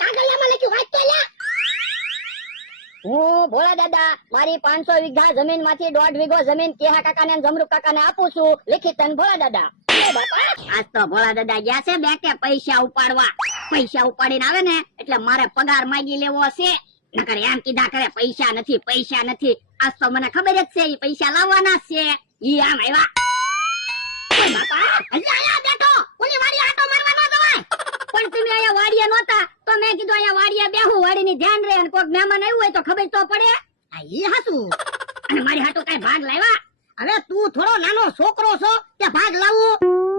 કાગળિયામાં લખ્યું વાંચ તો લ્યા. હું ભોળા દાદા મારી 500 વીઘા જમીન માંથી 1.5 વીઘો જમીન કેહા કાકા ને જમરૂક કાકા ને આપું છું લિખિત ભોળા દાદા. આજ તો ભોળા દાદા ગયા છે બેંકે પૈસા ઉપાડવા. પૈસા ઉપાડીને આવે ને એટલે મારે પગાર માંગી લેવો છે. નકર એમ કીધા કરે પૈસા નથી પૈસા નથી. આજ તો મને ખબર જ છે ઈ પૈસા લાવવાના છે. ઈ આમ આવ્યા. પણ તમે અહીંયા વાડીએ નહોતા તો મેં કીધું અહીંયા વાડીએ બેહું વાડીની ધ્યાન રહે અને કોઈક મહેમાન આવ્યું હોય તો ખબર તો પડે. ઈ હાસું અને મારી હાટુ કઈ ભાગ લાવ્યા? હવે તું થોડો નાનો છોકરો છો કે ભાગ લાવું?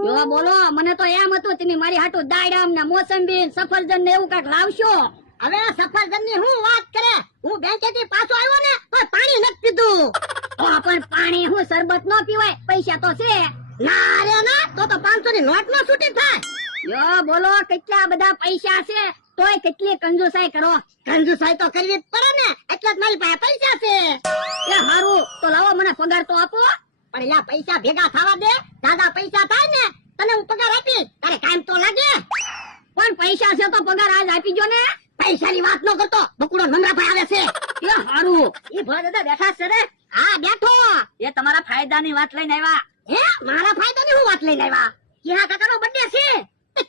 જો બોલો મને તો એમ હતું તમે મારી હાટુ દાડમ ને મોસંબી સફરજન ને એવું કઈક લાવશો. હવે સફરજન ની હું વાત કરે, હું બેંકેથી પાછો આવ્યો ને તો પાણી નથી પીધું. પણ પાણી હું શરબત નો પીવાય, પૈસા તો છે. ના રે ના, તો 500 ની નોટ નો છૂટી થાય. યો બોલો કેટલા બધા પૈસા છે તોય કેટલી કંજુસાઈ કરો. કંજુસાઈ તો કરવી જ પડે ને, એટલે જ મારી પાસે પૈસા છે. એ હારું તો લાવો મને પગાર તો આપો. પણ યા પૈસા ભેગા થવા દે, દાદા પૈસા થાય ને તને હું પગાર આપીશ. તારે કામ તો લાગે. પણ પૈસા છે તો પગાર આજ આપી જો ને. પૈસાની વાત ન કરતો, બકુડો નંદરાભાઈ આવે છે. એ હારું ઈ ભોળા દાદા બેઠા છે રે. હા બેઠો. એ તમારા ફાયદાની વાત લઈને આવ્યા. હે મારા ફાયદાની હું વાત લઈને આવ્યા? કેહા કાકાનો બર્થડે છે.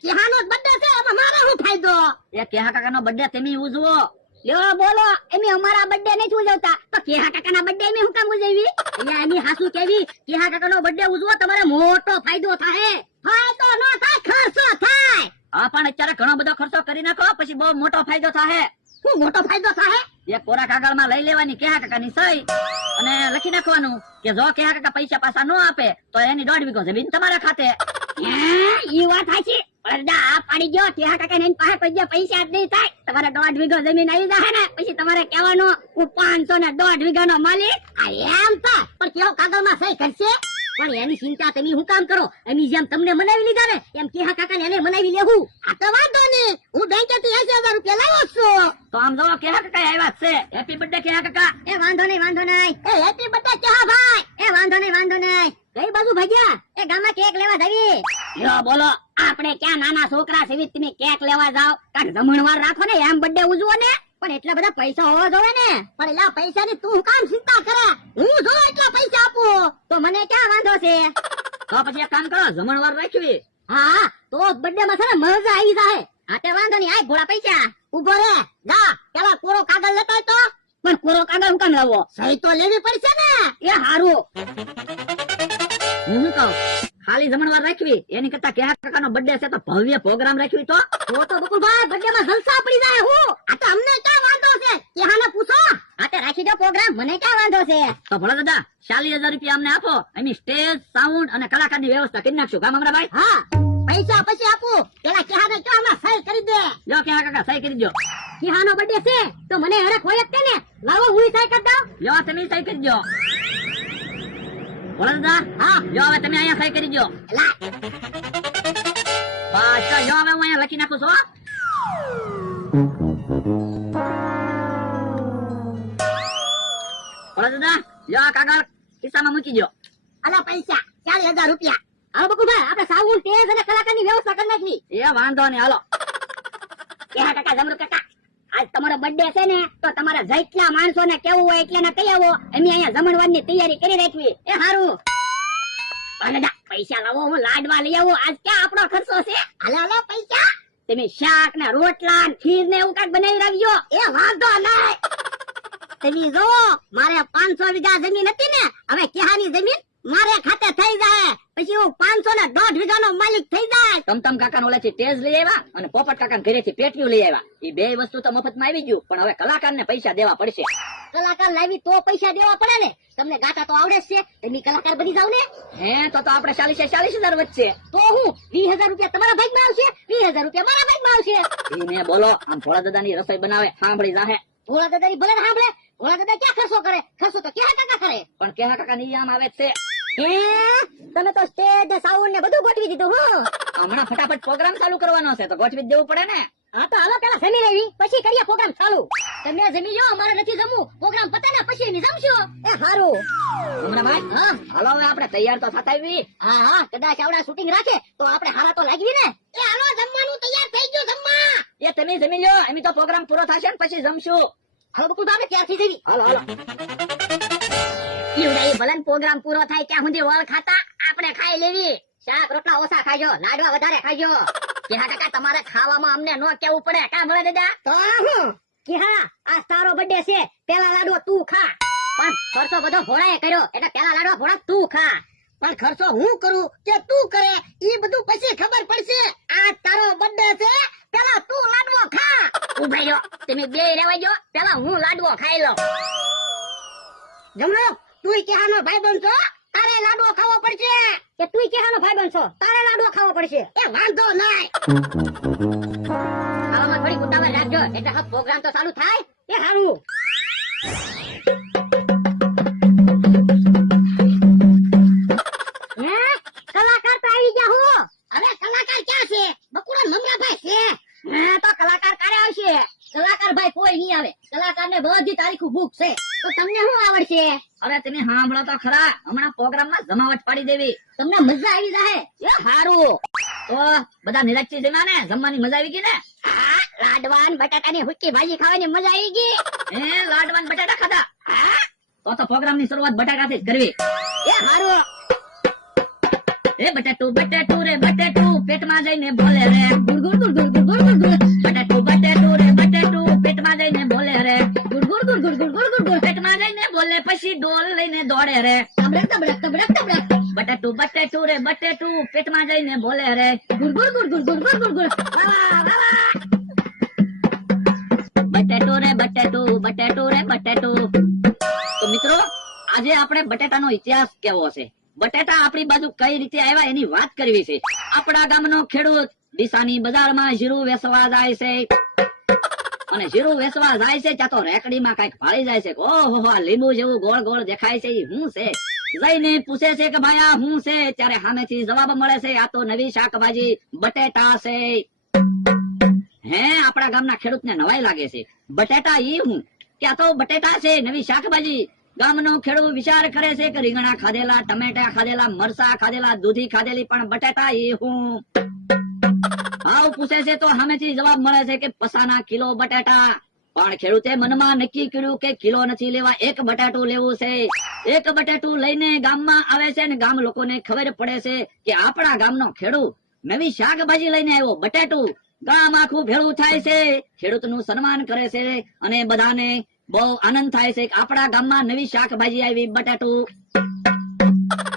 કેહાનો બર્થડે છે એમાં મારો શું ફાયદો? એ કેહા કાકાનો બર્થડે તમે ઉજવો. લ્યો બોલો એમે અમારા બર્થડે નથી ઉજવતા તો કેહા કાકાના બર્થડે મે હું કામ ઉજવી? અહીંયા એની હાસુ કેવી કેહા કાકાનો બર્થડે ઉજવો તમારે મોટો ફાયદો થાય. ફાયદો ન થાય ખર્ચો થાય. હા પણ અત્યારે ઘણો બધો ખર્ચો કરી નાખો પછી બહુ મોટો ફાયદો થાય. શું મોટો ફાયદો થાય? એક કોરા કાગળમાં લઈ લેવાની કેહા કાકાની સહી અને લખી નાખવાનું કે જો કેહા કાકા પૈસા પાછા ન આપે તો એની 1.5 વીઘો જમીન તમારા ખાતે. ઈ વાત સાચી. પડદા આ પાડી ગયો કેહા કાકા ને પાસે પૈસા જ નહીં થાય. તમારે 1.5 વીઘો જમીન આવી જાય ને પછી તમારે કહેવાનું હું 500 ને 1.5 વીઘાનો માલિક. એમ થાય પણ કેવો કાગળમાં સહી કરશે? પણ એની ચિંતા તમે હું કામ કરો? એની જેમ તમને મનાવી લીધા ને એમ કેહા કાકા ને એને મનાવી લેવું. આ તો વાંધો નહીં, હું બેંકેથી 80,000 રૂપિયા લાવો છું. તો આમ જો કેહા કાકા આવ્યા છે. હેપી બર્થડે કેહા કાકા. એ વાંધો નહીં વાંધો નહીં. એ હેપી બર્થડે કેહા ભાઈ. એ વાંધો નહીં વાંધો નહીં. કઈ બાજુ ભાગ્યા? એ ગામમાં કેક લેવા જાવી. લ્યો બોલો આપણે ક્યાં નાના છોકરા છે તમે કેક લેવા જાવ? કાક જમણવાર રાખો ને એમ બર્થડે ઉજવો ને. પણ એટલા બધા પૈસા હોવા જોઈએ ને. પણ એલા પૈસાની તું કામ ચિંતા કરે? હું જો એટલા પૈસા આપું તો મને ક્યાં વાંધો છે? તો પછી એક કામ કરો જમણવાર રાખવી. હા તો બર્થડે માં છે ને મજા આવી જાય. હા તે વાંધો નહીં. આ ઘોડા પૈસા ઉભો રે જા પેલા કોરો કાગળ લેતા તો. પણ કોરો કાગળ હું કામ લાવો? સહી તો લેવી પડશે ને. એ હારું હું કહું ખાલી જમણવાર રાખવી એની કરતા કેહા કાકાનો બર્થડે છે તો ભવ્ય પ્રોગ્રામ રાખવી. તો બકુલભાઈ બર્થડે માં જલસા પડી જાય. હું આ તો અમને ક્યાં વાંધો છે? કેહાને પૂછો. આ તે રાખી દો પ્રોગ્રામ, મને ક્યાં વાંધો છે? તો ભોળા દાદા 40,000 રૂપિયા અમને આપો, અમે સ્ટેજ સાઉન્ડ અને કલાકારની વ્યવસ્થા કરી નાખશું. કામ અમારા ભાઈ. હા પૈસા પછી આપું. પેલા કેહાને કયો આમાં સહી કરી દે. જો કેહા કાકા સહી કરી દો. કેહાનો બર્થડે છે તો મને હરખ હોય જ ને. લાવો હું સહી કરી દઉં. લ્યો તમે સહી કરી દો. ભોળા દાદા હા જો હવે તમે અહીંયા સહી કરી દો. બસ જો હવે હું અહીંયા લખી નાખું છું. ભોળા દાદા જો આ કાગળ ખિસ્સામાં મૂકી દો. અલા પૈસા 40,000 રૂપિયા. હાલો બકુભાઈ આપણે સાઉન્ડ સ્ટેજ અને કલાકારની વ્યવસ્થા કરી નાખી. એ વાંધો નહીં હાલો. કેહા કાકા જમરૂક કાકા આજ તમારો બર્થડે છે ને તો તમારે જેટલા માણસો ને કેવું હોય એટલે કહી આવો. અમે અહીંયા જમણવારની તૈયારી કરી રાખવી. એ હારું પૈસા લાવો, હું લાડવા લઈ આવું. આજ ક્યાં આપણો ખર્ચો છે? હાલો હાલો પૈસા. તમે શાક ને રોટલા ને ખીર ને એવું કઈક બનાવી રાખજો. એ વાંધો નહીં. તમે જો મારે 500 વીઘા જમીન હતી ને હવે કેહાની જમીન મારે ખાતે થઈ જાય પછી હું 500 ને 1.5 વીઘાનો માલિક થઈ જાય. તમ કાકા ઓલેથી તેજ લઈ આવ્યા અને પોપટ કાકા ઘરેથી પેટીયું લઈ આવ્યા. એ બે વસ્તુ તો મફતમાં આવી ગયું પણ હવે કલાકારને પૈસા દેવા પડશે. કલાકાર લાવી તો પૈસા દેવા પડે ને. તમને ગાતા તો આવડે જ છે, તમે કલાકાર બની જાવ ને. હે તો આપણે 40,000 વચ્ચે તો હું 20,000 રૂપિયા તમારા ભાગમાં આવશે, 20,000 રૂપિયા મારા ભાગમાં આવશે. એને બોલો આમ ભોળા દાદાની રસોઈ બનાવે સાંભળી જાહે. ભોળા દાદાની ભલે સાંભળે. ભોળા દાદા ક્યાં ખર્ચો કરે? ખર્ચો તો કેહા કાકા કરે. પણ કેહા કાકા નિયમ આવે છે. તમે તો સ્ટેજ ને સાઉન્ડ ને બધું ગોઠવી દીધું. હું હમણાં ફટાફટ પ્રોગ્રામ ચાલુ કરવાનો છે તો ગોઠવી દેવું પડે ને. હા તો હાલો પેલા જમી લેવી પછી કરીએ પ્રોગ્રામ ચાલુ. તમે જમી લો, અમારે નથી જમવું. પ્રોગ્રામ પતે ને પછી અમે જમશું. એ હારું હમણાં ભાઈ. હા હાલો હવે આપણે તૈયાર તો થતા આવી. હા હા કદાચ આવડા શૂટિંગ રાખે તો આપણે હારા તો લાગવી ને. એ હાલો જમવાનું તૈયાર થઈ ગયું. જમવા એ તમે જમી લ્યો, એમ તો પ્રોગ્રામ પૂરો થશે ને પછી જમશું. હાલો બકુલ ભાઈ ક્યાંથી જવી? હાલો હાલો. ઈવડા એ ભલન પ્રોગ્રામ પૂરો થાય ત્યાં સુધી વળ ખાતા આપણે ખાઈ લેવી. શાક રોટલા ઓછા ખાજો, લાડવા વધારે ખાજો. કે હા કાકા તમારે ખાવામાં અમને નો કેવું પડે કા મળે દાદા? તો હું કે હા આ તારો બર્થડે છે, પેલા લાડવો તું ખા. પણ ખર્ચો બધો ભોળાએ કર્યો એટલે પેલા લાડવા ભોળા તું ખા. પણ ખર્ચો હું કરું કે તું કરે ઈ બધું પછી ખબર પડશે. આ તારો બર્થડે છે, પેલા તું લાડવો ખા. ઉભા રહ્યો, તમે બે રહેવા જો, પેલા હું લાડવો ખાઈ લઉં. જમરો તું કેહાનો ભાઈબંધ છો, તારે લાડવો ખાવો પડશે. કે તું કેહાનો ભાઈબંધ છો, તારે લાડવો ખાવો પડશે. એ વાંધો નહીં. આવામાં થોડી ઉતાવળ રાખજો એટલે હા પ્રોગ્રામ તો ચાલુ થાય. એ સારું. હે કલાકાર તો આવી ગયા હો. હવે કલાકાર ક્યાં છે? બકુડા નમરાભાઈ છે. હે તો કલાકાર ક્યારે આવશે? કલાકાર ભાઈ કોઈ નહીં આવે. કલાકારને બધી તારીખો બુક છે. તો તમને શું આવડશે? અરે તમે સાંભળો તો ખરા, હમણાં પ્રોગ્રામમાં જમાવટ પાડી દેવી. તમને મજા આવી જાય. એ સારું. તો બધા નિરાશી જમ્યા ને, જમવાની મજા આવી ગઈ ને? હા લાડવાન બટાકાની હુક્કી ભાજી ખાવાની મજા આવી ગઈ. લાડવા ને બટાટા ખાધા? તો પ્રોગ્રામ ની શરૂઆત બટાકાથી જ કરવી. એ સારું. એ બટાટું બટાટું રે બટાટું પેટમાં જઈને બોલે રે. ગુડ ગુડ ગુડ ગુડ ગુડ ગુડ ગુડ. બટાટું બટાટું રે બટાટું પેટમાં જઈને બોલે રે. ગુડ ગુડ ગુડ ગુડ ગુડ ગુડ ગુડ. પેટમાં જઈને બોલે પછી ડોલ લઈને દોડે રે. તબડક તબડક તબડક તબડક. બટાટું બટાટું રે બટાટું પેટમાં જઈને બોલે રે. ગુડ ગુડ ગુડ ગુડ ગુડ ગુડ ગુડ ગુડ. વાહ વાહ વાહ. બટાટું રે બટાટું બટાટું રે બટાટું. તો મિત્રો આજે આપણે બટાટાનો ઇતિહાસ કેવો છે, બટાટા આપણી બાજુ કઈ રીતે આવ્યા એની વાત કરવી છે. આપણા ગામનો ખેડૂત ડીસાની બજારમાં જીરું વેચવા જાય છે અને જીરું વેચવા જાય છે ત્યાં તો રેકડીમાં કઈક ભાળી જાય છે. ઓહો લીંબુ જેવું ગોળ ગોળ દેખાય છે, શું છે? જઈને પૂછે છે કે ભાઈ આ શું છે? ત્યારે સામેથી જવાબ મળે છે આ તો નવી શાકભાજી બટેટા છે. હે આપણા ગામના ખેડૂતને નવાઈ લાગે છે, બટેટા ઈ હું કે આ તો બટેટા છે નવી શાકભાજી. ગામનો ખેડૂત વિચાર કરે છે કે રીંગણા ખાધેલા, ટમેટા ખાધેલા, મરસા ખાધેલા, દૂધી ખાધેલી, પણ બટેટા ઈ હું. ભાવ પૂછે છે તો સામેથી જવાબ મળે છે કે પસાના કિલો બટેટા. પણ ખેડૂતે મનમાં નક્કી કર્યું કે કિલો નથી લેવા, એક બટાટું લેવું છે. એક બટાટું લઈને ગામમાં આવે છે ને ગામ લોકોને ખબર પડે છે કે આપણા ગામનો ખેડૂત નવી શાકભાજી લઈને આવ્યો બટાટું. ગામ આખું ભેળું થાય છે, ખેડૂતનું સન્માન કરે છે અને બધાને બહુ આનંદ થાય છે કે આપણા ગામમાં નવી શાકભાજી આવી બટાટું.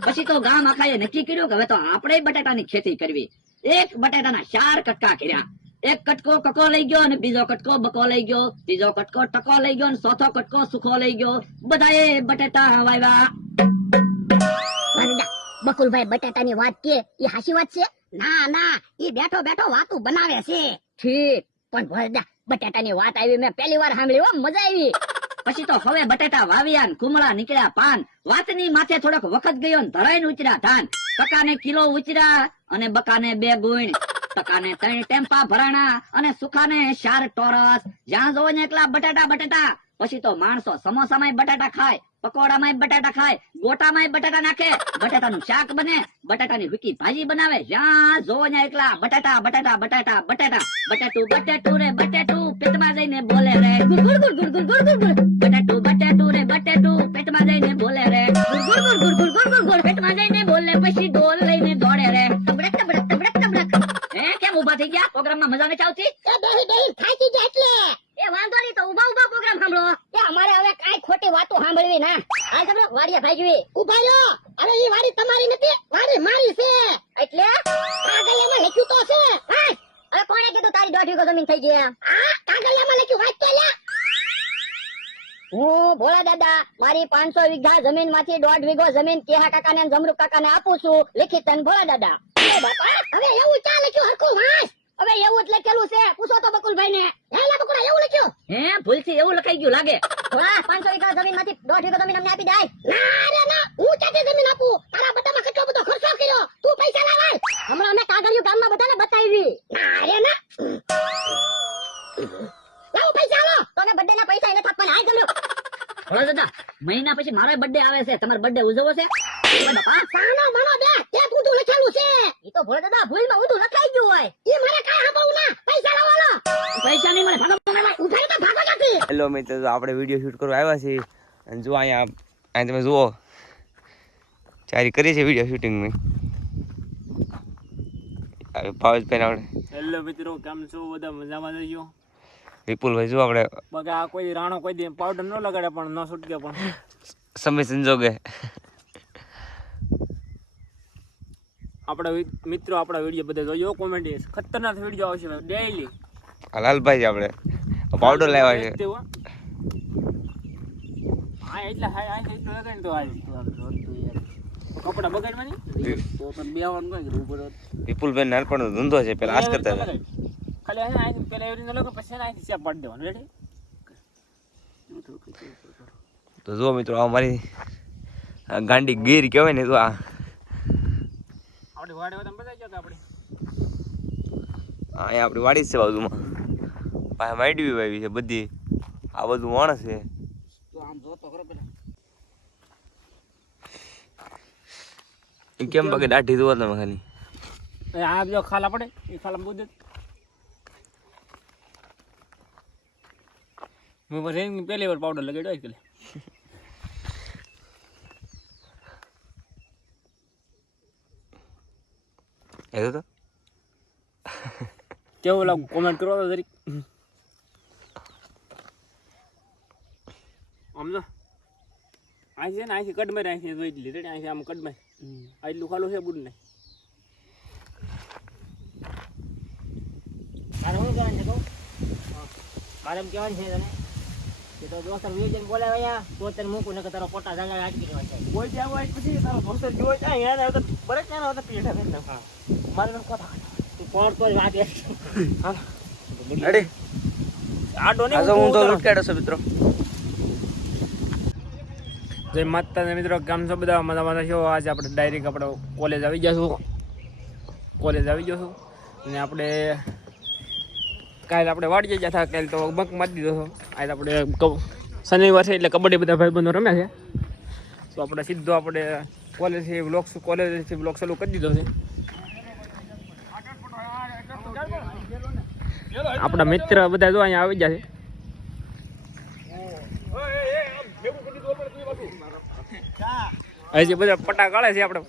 પછી તો ગામ આખાએ નક્કી કર્યું કે હવે તો આપણે બટાટાની ખેતી કરવી. એક બટાટાના 4 કટકા કર્યા. એક કટકો કકો લઈ ગયો અને બીજો કટકો બકો લઈ ગયો, ત્રીજો કટકો ટકો લઈ ગયો અને ચોથો કટકો સુખો લઈ ગયો. બધાએ બટાટા વાવ્યા. બકુલભાઈ બટાટાની વાત કે એ હાચી વાત છે? ના ના એ બેઠો બેઠો વાતું બનાવે છે. ઠીક, પણ ભરદા બટાટાની વાત આવી મેં પહેલી વાર સાંભળી હો, મજા આવી. પછી તો હવે બટાટા વાવ્યા ને કુમળા નીકળ્યા પાન. વાતની માથે થોડોક વખત ગયો ને ધરાઈને ઉતર્યા ધાન. ટકાને કિલો ઉતર્યા અને બકાને 2 ગુણ. ટકાને 3 ટેમ્પા ભરાણા અને સુખાને 4 ટોરસ. જ્યાં જોવો ને એકલા બટાટા બટાટા. પછી તો માણસો સમોસામાં બટાટા ખાય, પકોડામાં બટાટા ખાય, ગોટામાં બટાટા નાખે, બટાટાનું શાક બને, બટાટાની હુકી ભાજી બનાવે. જ્યાં જોવો ને એકલા બટાટા બટાટા બટાટા બટાટા. બટાટું બટાટું રે બટાટું પેટમાં જઈને બોલે રે. ગુડ ગુડ ગુડ ગુડ ગુડ ગુડ ગુડ. બટાટું બટાટું રે બટાટું પેટમાં જઈને બોલે રે. ગુડ ગુડ ગુડ ગુડ ગુડ ગુડ ગુડ. પેટમાં જઈને બોલે પછી ડોલ લઈને દોડે રે. તબડક તબડક તબડક તબડક. હે કેમ ઉભા થઈ ગયા? પ્રોગ્રામમાં મજા નથી આવતી? એ બેહી બેહી થાકી ગયા એટલે. એ વાંધો નહીં તો ઉભા ઉભા પ્રોગ્રામ સાંભળો. એ અમારે હવે કાઈ ખોટી વાતો સાંભળવી ના. હાલ તમે વાડીએ ભાગવી. ઉભા લો, હવે ઈ વાડી તમારી નથી, વાડી મારી છે. એટલે કાગળિયામાં લખ્યું તો છે. હા હવે કોણે કીધું તારી 1.5 વીઘો જમીન થઈ ગઈ? આ કાગળિયામાં લખ્યું વાંચ તો લ્યા. હું ભોળા દાદા મારી 500 વીઘા જમીન માંથી 1.5 વીઘો જમીન કેહા કાકાને અને જમરૂક કાકાને આપું છું લિખિત અને ભોળા દાદા. બાપા હવે એવું ક્યાં લખ્યું હરખું વાંચ. હવે એવું જ લખેલું છે, પૂછો તો બકુલભાઈ ને. હે લા બકુલા એવું લખ્યું? હે ભૂલથી એવું લખાઈ ગયું લાગે. વાહ 500 વીઘા જમીન માંથી 1.5 વીઘો જમીન અમને આપી દે. ના રે ના, હું ક્યાંથી જમીન આપું? તારા બધામાં કેટલો બધો ખર્ચો કર્યો, તું પૈસા લાવ. હમણાં અમે કાગળિયું ગામમાં બધાને બતાવી. ના રે ના, લાવો પૈસા લો. તને બર્થડે ના પૈસા એને થાપવાના. આય જમરો. ભોળા દાદા મહિના પછી મારો બર્થડે આવે છે, તમારો બર્થડે ઉજવવો છે? બાપા સાનો મનો દે, તે ઊંધું લખેલું છે. ઈ તો ભોળા દાદા ભૂલમાં ઊંધું લખાઈ ગયું હોય. ઈ મારે કાઈ સાંભળવું ના, પૈસા લાવો લો. પૈસા નહીં મળે ભાગો ભાગો ઉભા તો ભાગો જતી હેલો મિત્રો, તો આપણે વિડીયો શૂટ કરવા આવ્યા છીએ અને જો અહીંયા તમે જુઓ ચારી કરી છે વિડીયો શૂટિંગ મેં ભાવેશભાઈ આપણે હેલો મિત્રો, કેમ છો? બધા મજામાં જઈયો. વિપુલભાઈ જો આપણે બગા કોઈ રાણો કોઈ દે પાવડર ન લગાડે પણ ન છૂટકે પણ સમય સંજોગે આપણા મિત્રો આપણા વિડીયો બધા જોયો. કોમેડી ખતરનાક વિડીયો આવશે ડેઈલી. આ લાલભાઈ આપણે પાવડર લાવ્યા છે. હા એટલા હા આ એટલું લગાડ તો આજ કપડા બગાડવાની તો પણ બેવાનું કઈ ઉપર વિપુલભાઈ નાનપણનો ધંધો છે, પેલા આજ કરતા હતા. ખાલી આ પેલા એવી રીતે લગાડ પછી આથી ચેપ પાડી દેવાનું. રેડી? તો જો મિત્રો આ મારી ગાંડી ગીર કહેવાય ને, તો આ આપણી વાડે બધા બતાવી ગયો આપણે અહીંયા આપણી વાડી જ છે બાજુમાં. પાસે માંડવી વાવી છે બધી, આ બધું માણસ છે. તો આમ જોતો ખરો પેલા કેમ બાકી દાઢી જોવા તમે ખાલી આ જો ખાલા પડે એ ખાલા બુદ્ધ મેં રેન પહેલી વાર પાવડર લગાડ્યો એટલે એ તો કેવું લાગુ કોમેન્ટ કરો તો જરીક. આમ જો આ છે ને અહીંથી કડમાં અહીંથી જોઈ લીધી રેડી. અહીંથી આમ કડમાં આટલું ખાલું છે બુડ ને મારે શું કહેવાનું છે કહું? મારે એમ કહેવાનું છે તને કે તો દોસ્તર વિજયને બોલાવે અહીંયા તો તને મૂકું ને કે તારો પોટા જાગા અટકી રહ્યો છે. કોઈ જાવ હોય પછી તારો ભોસર જોઈ જાય યાર તો બરે ક્યાં હોતા પીઠા કરી નાખ. મારે તો কথা તું કોણ તો જ વાત એ રેડી આડો ને આ હું તો લૂટકાડો છું મિત્રો. જય માતાજી મિત્રો, કેમ છો બધા? મજામાં છો? આજે આપણે ડાયરેક્ટ આપણે કોલેજ આવી જશું. અને આપણે કાલે આપણે વાડીએ ગયા હતા. કાલે તો બંક મારી દીધો હતો. આજે આપણે શનિવાર છે એટલે કબડ્ડી બધા ભાઈબંધો રમ્યા છે. તો આપણે સીધો આપણે કોલેજથી બ્લોગ ચાલુ કરી દીધો છે. આપણા મિત્ર બધા જો અહીંયા આવી ગયા છે. હજી બધા પટા કાઢે છે આપણે.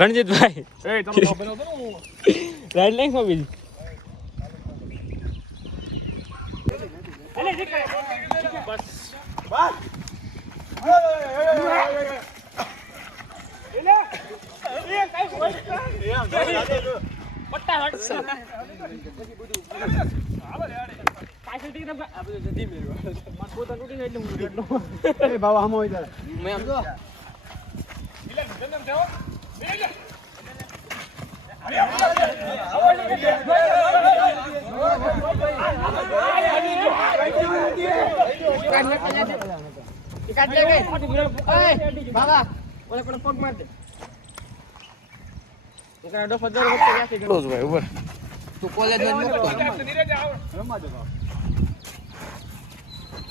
રણજીતભાઈ રાઈડ લાઈન માં બીજી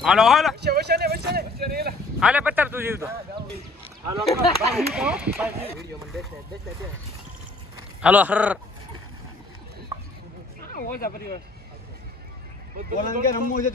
હાલો હાલે પત્તર તું જીવતો હાલો હર રમવું છે